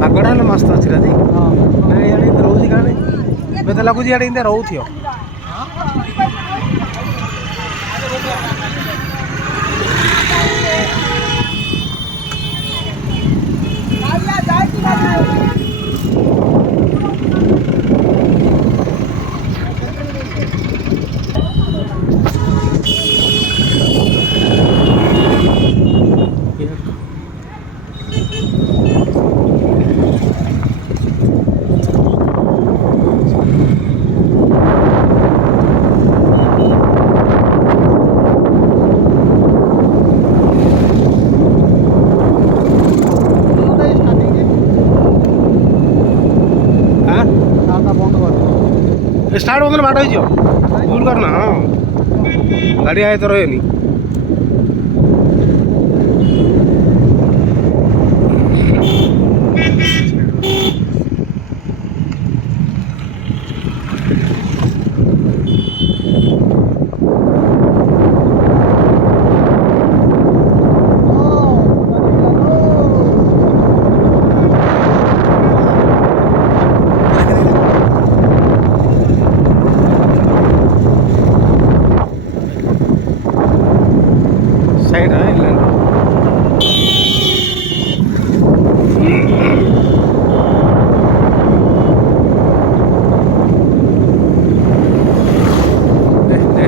ପାଗଟା ହେଲେ ମସ୍ତ ଅଛି ରାଜି। ନାଇଁ ଇଆଡ଼େ ଏମିତି ରହୁଛି କାଳେ ମୋତେ ଲାଗୁଛି ଇଆଡ଼େ ଏମିତି ରହୁଥିବ। स्टार्ट होने बाट हो भूल करना। हाँ गाड़ी आए तो रहे नहीं। साइड है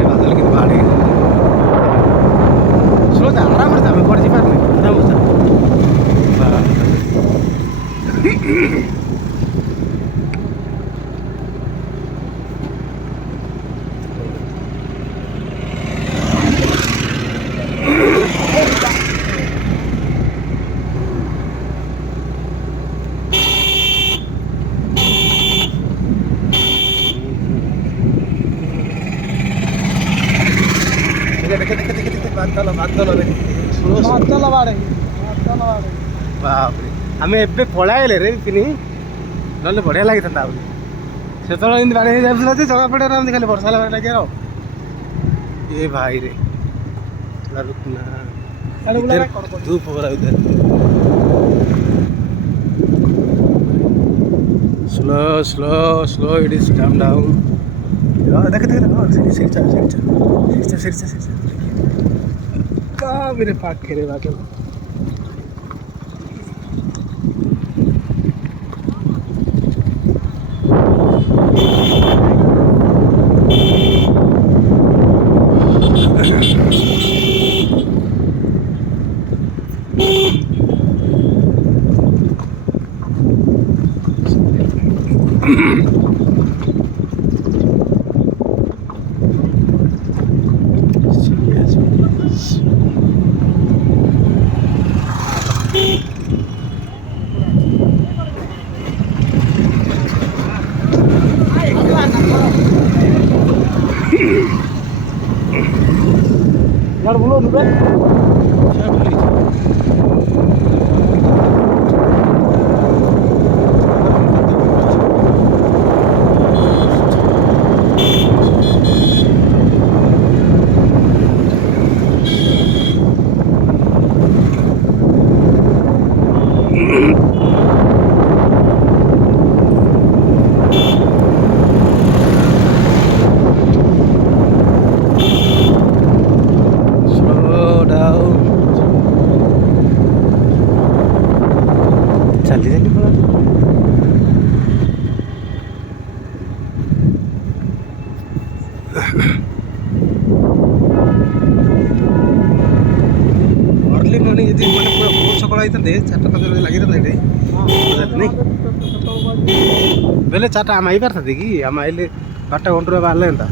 बादल की बाड़ी स्लो जा आराम से हमें पड़ जी पार नहीं आराम से बापरे आम ए पलाइले रे पिनी ना बढ़िया लगी था से बाड़ी जाते जगह पड़े खाली वर्षा लगे ये भाई रे रुकना धूप हो रहा उधर slow slow slow it is come down देख देख मेरे पाक खेले बाकी बोलो चली चली पड़ा अर्ली मॉर्निंग यदि मैंने पूरा बहुत सकाल आई था 4टा लगी था नहीं बेले 4टा आम आई पार था कि आम आइले 12टा घंटे बाहर लेता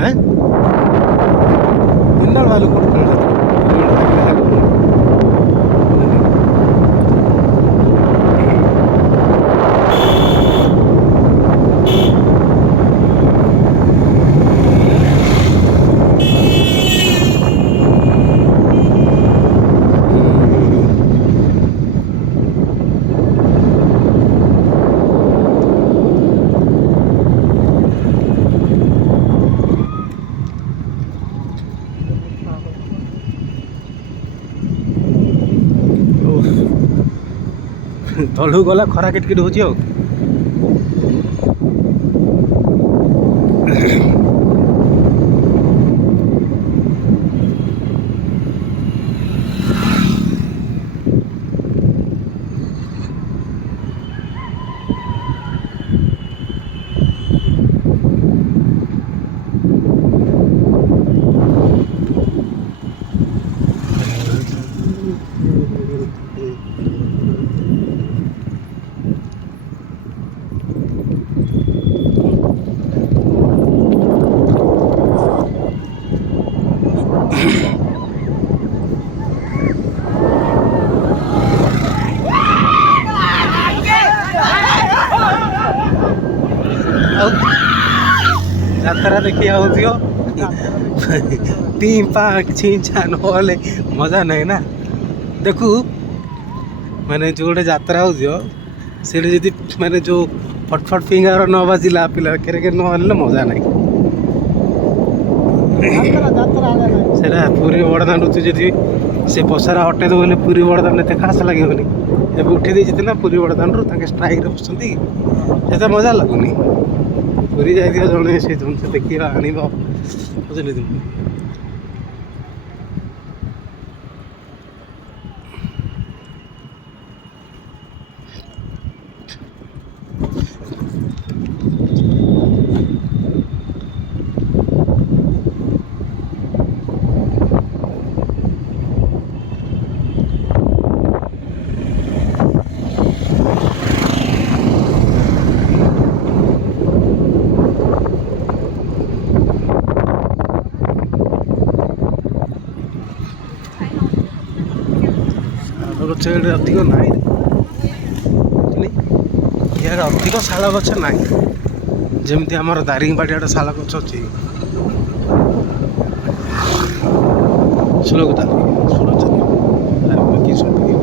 हैं 3 वाले को ତଳକୁ ଗଲା ଖରା କିଟକିଟ ହେଉଛି ଆଉ। ଯାତ୍ରା ଦେଖି ଆଉଥିବ ଟିଁ ପାଁ ଛିଞ୍ଚା ନହେଲେ ମଜା ନାହିଁ ନା। ଦେଖୁ ମାନେ ଯେଉଁ ଗୋଟେ ଯାତ୍ରା ହେଉଥିବ ସେଇଠି ଯଦି ମାନେ ଯେଉଁ ଫଟଫଟ ଫିଙ୍ଗର ନ ବାଜିଲା ପିଲା କେରେ ନ ହେଲେ ମଜା ନାହିଁ। ସେଇଟା ପୁରୀ ବଡ଼ଦାଣ୍ଡ ତୁ ଯଦି ସେ ପସାରା ହଟେଇ ଦେବ ହେଲେ ପୁରୀ ବଡ଼ଦାଣ୍ଡ ଏତେ ଖାସ ଲାଗିବନି। ଏବେ ଉଠେଇ ଦେଇଛି ନା ପୁରୀ ବଡ଼ଦାଣ୍ଡରୁ ତାଙ୍କେ ଷ୍ଟ୍ରାଇକ୍ରେ ବସୁଛନ୍ତି ଏତେ ମଜା ଲାଗୁନି। ପୁରୀ ଯାଇଥିବା ଜଣେ ସେ ଜିନିଷ ଦେଖିବା ଆଣିବ ବୁଝିଲେ ତୁମେ। ଗଛ ଏଠି ଅଧିକ ନାହିଁ, ଇଆଡ଼େ ଅଧିକ ଶାଳ ଗଛ ନାହିଁ। ଯେମିତି ଆମର ଦାରିଙ୍ଗବାଡ଼ି ଆଡ଼େ ଶାଳ ଗଛ ଅଛି। ଶୁଣ କଥା କି ଶୁଣିବି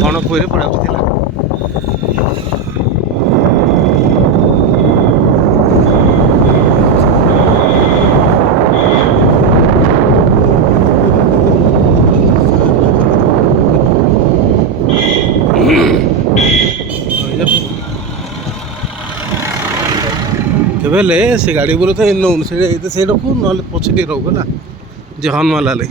ଗଣପୁରରେ ପଢ଼ାଉଥିଲା। କେବେ ହେଲେ ସେ ଗାଡ଼ି ବୋଲେ ତ ନଉନି ସେ ରଖୁ ନହେଲେ ପଛେ ଟିକେ ରହୁ ହେଲା ଯେ ହନମାଲ ହେଲେ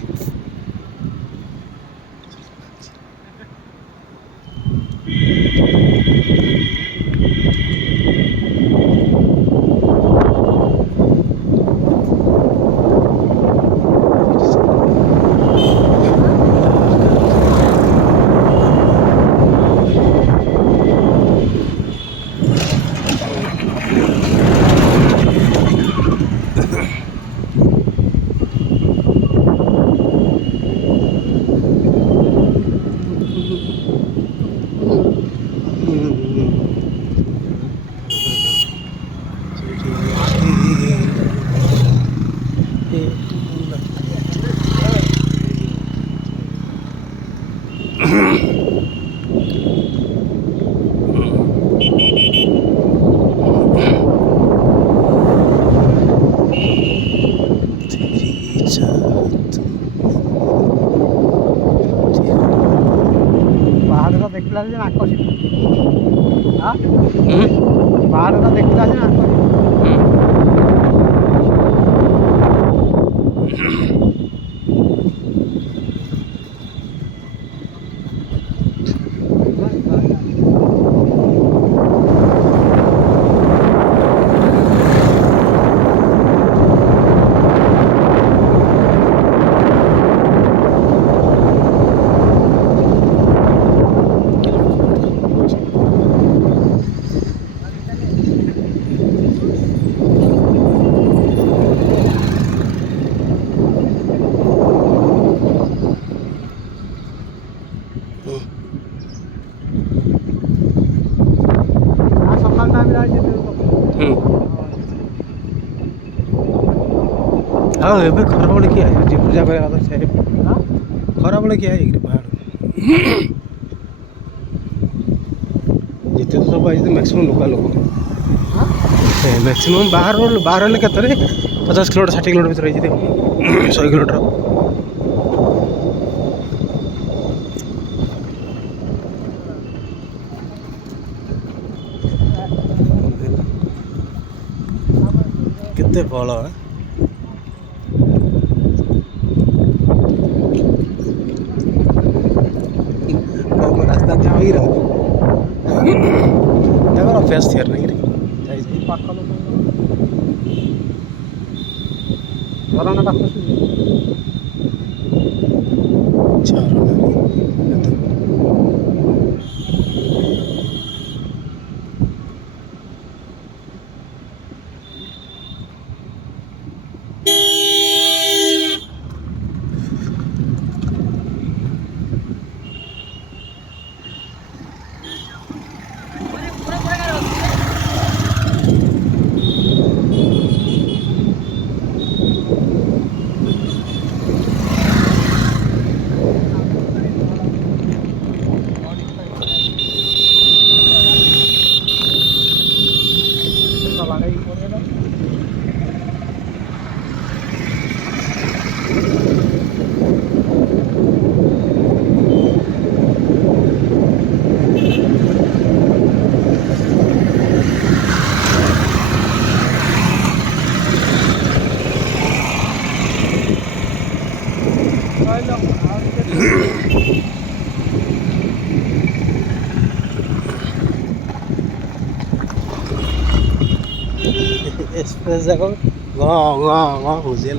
ପାହାଡ଼ଟା ଦେଖିଲା ଯେ ନାକ ପାହାଡ଼ଟା ଦେଖିଲା ଯେ ନାକ ଆଉ ଏବେ ଖରାବେଳେ କିଏ ଆସୁଛି ପୂଜା କରିବା କଥା ସେ ଖରାବେଳେ କିଏ ଆଇକି ପାହାଡ଼ ଯେତେ ତ ସବୁ ଆଇଛି ମ୍ୟାକ୍ସିମମ୍ ଲୋକ ମ୍ୟାକ୍ସିମମ୍ ବାହାର ହେଲେ କେତେରେ 50 କିଲୋମିଟର 60 କିଲୋମିଟର ଭିତରେ ହେଇଛି 100 କିଲୋମିଟର କେତେ ବଳ ରାସ୍ତା ଯିବି ତାଙ୍କର ଅଭ୍ୟାସ ଥିବାର ନାଇଁ ପାଖ ଲୋକ ଝରଣାଟା ଖସୁଛି एक्सप्रेस जाको हौजी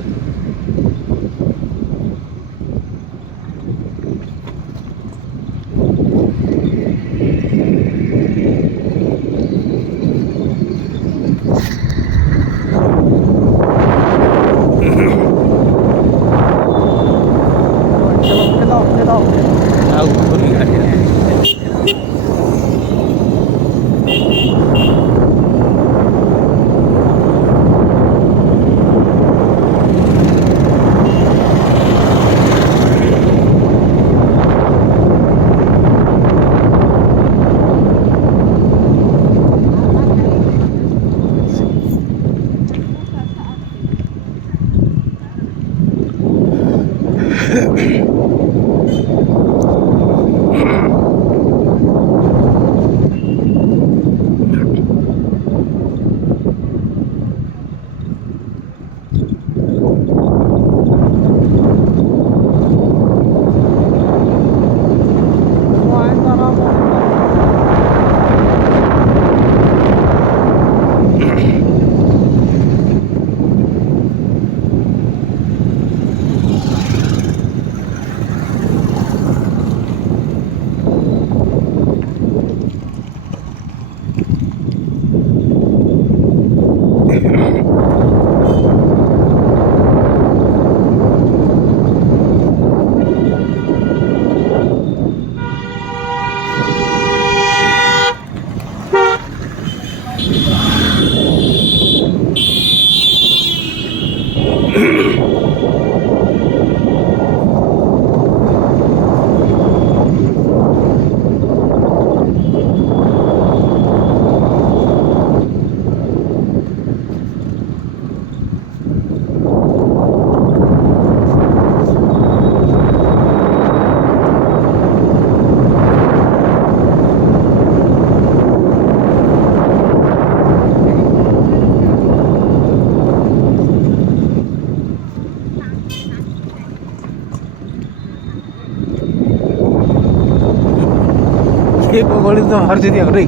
ये गली तो हर जगह हो रही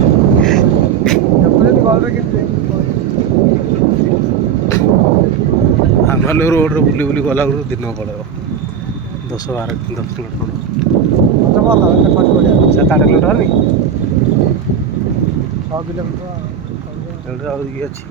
आम रोड बुली बुली गला दिन पड़े 10-12 किलोमीटर 7-8 किलोमीटर नहीं 6 किलोमीटर अच्छी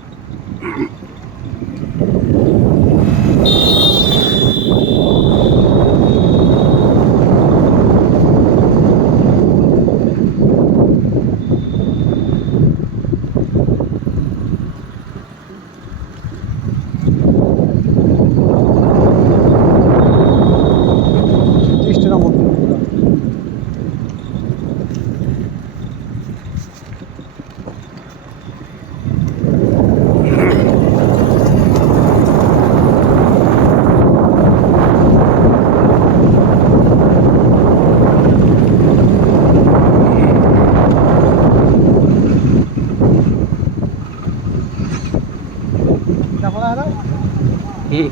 ସିଧାପଡ଼ା ହେଲା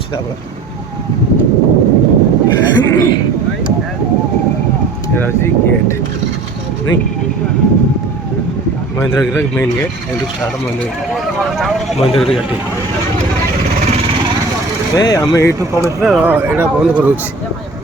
ସିଧାପଡ଼ା ଏଇଟା ହେଉଛି ଗେଟ୍ ନାଇଁ ମହେନ୍ଦ୍ରଗିରିର ମେନ୍ ଗେଟ୍ ଏଇଠୁ ଷ୍ଟାର୍ଟ ମହେନ୍ଦ୍ରଗିରି ଘାଟି ଆମେ ଏଇଠୁ କ'ଣ ଏଇଟା ବନ୍ଦ କରିଦେଉଛି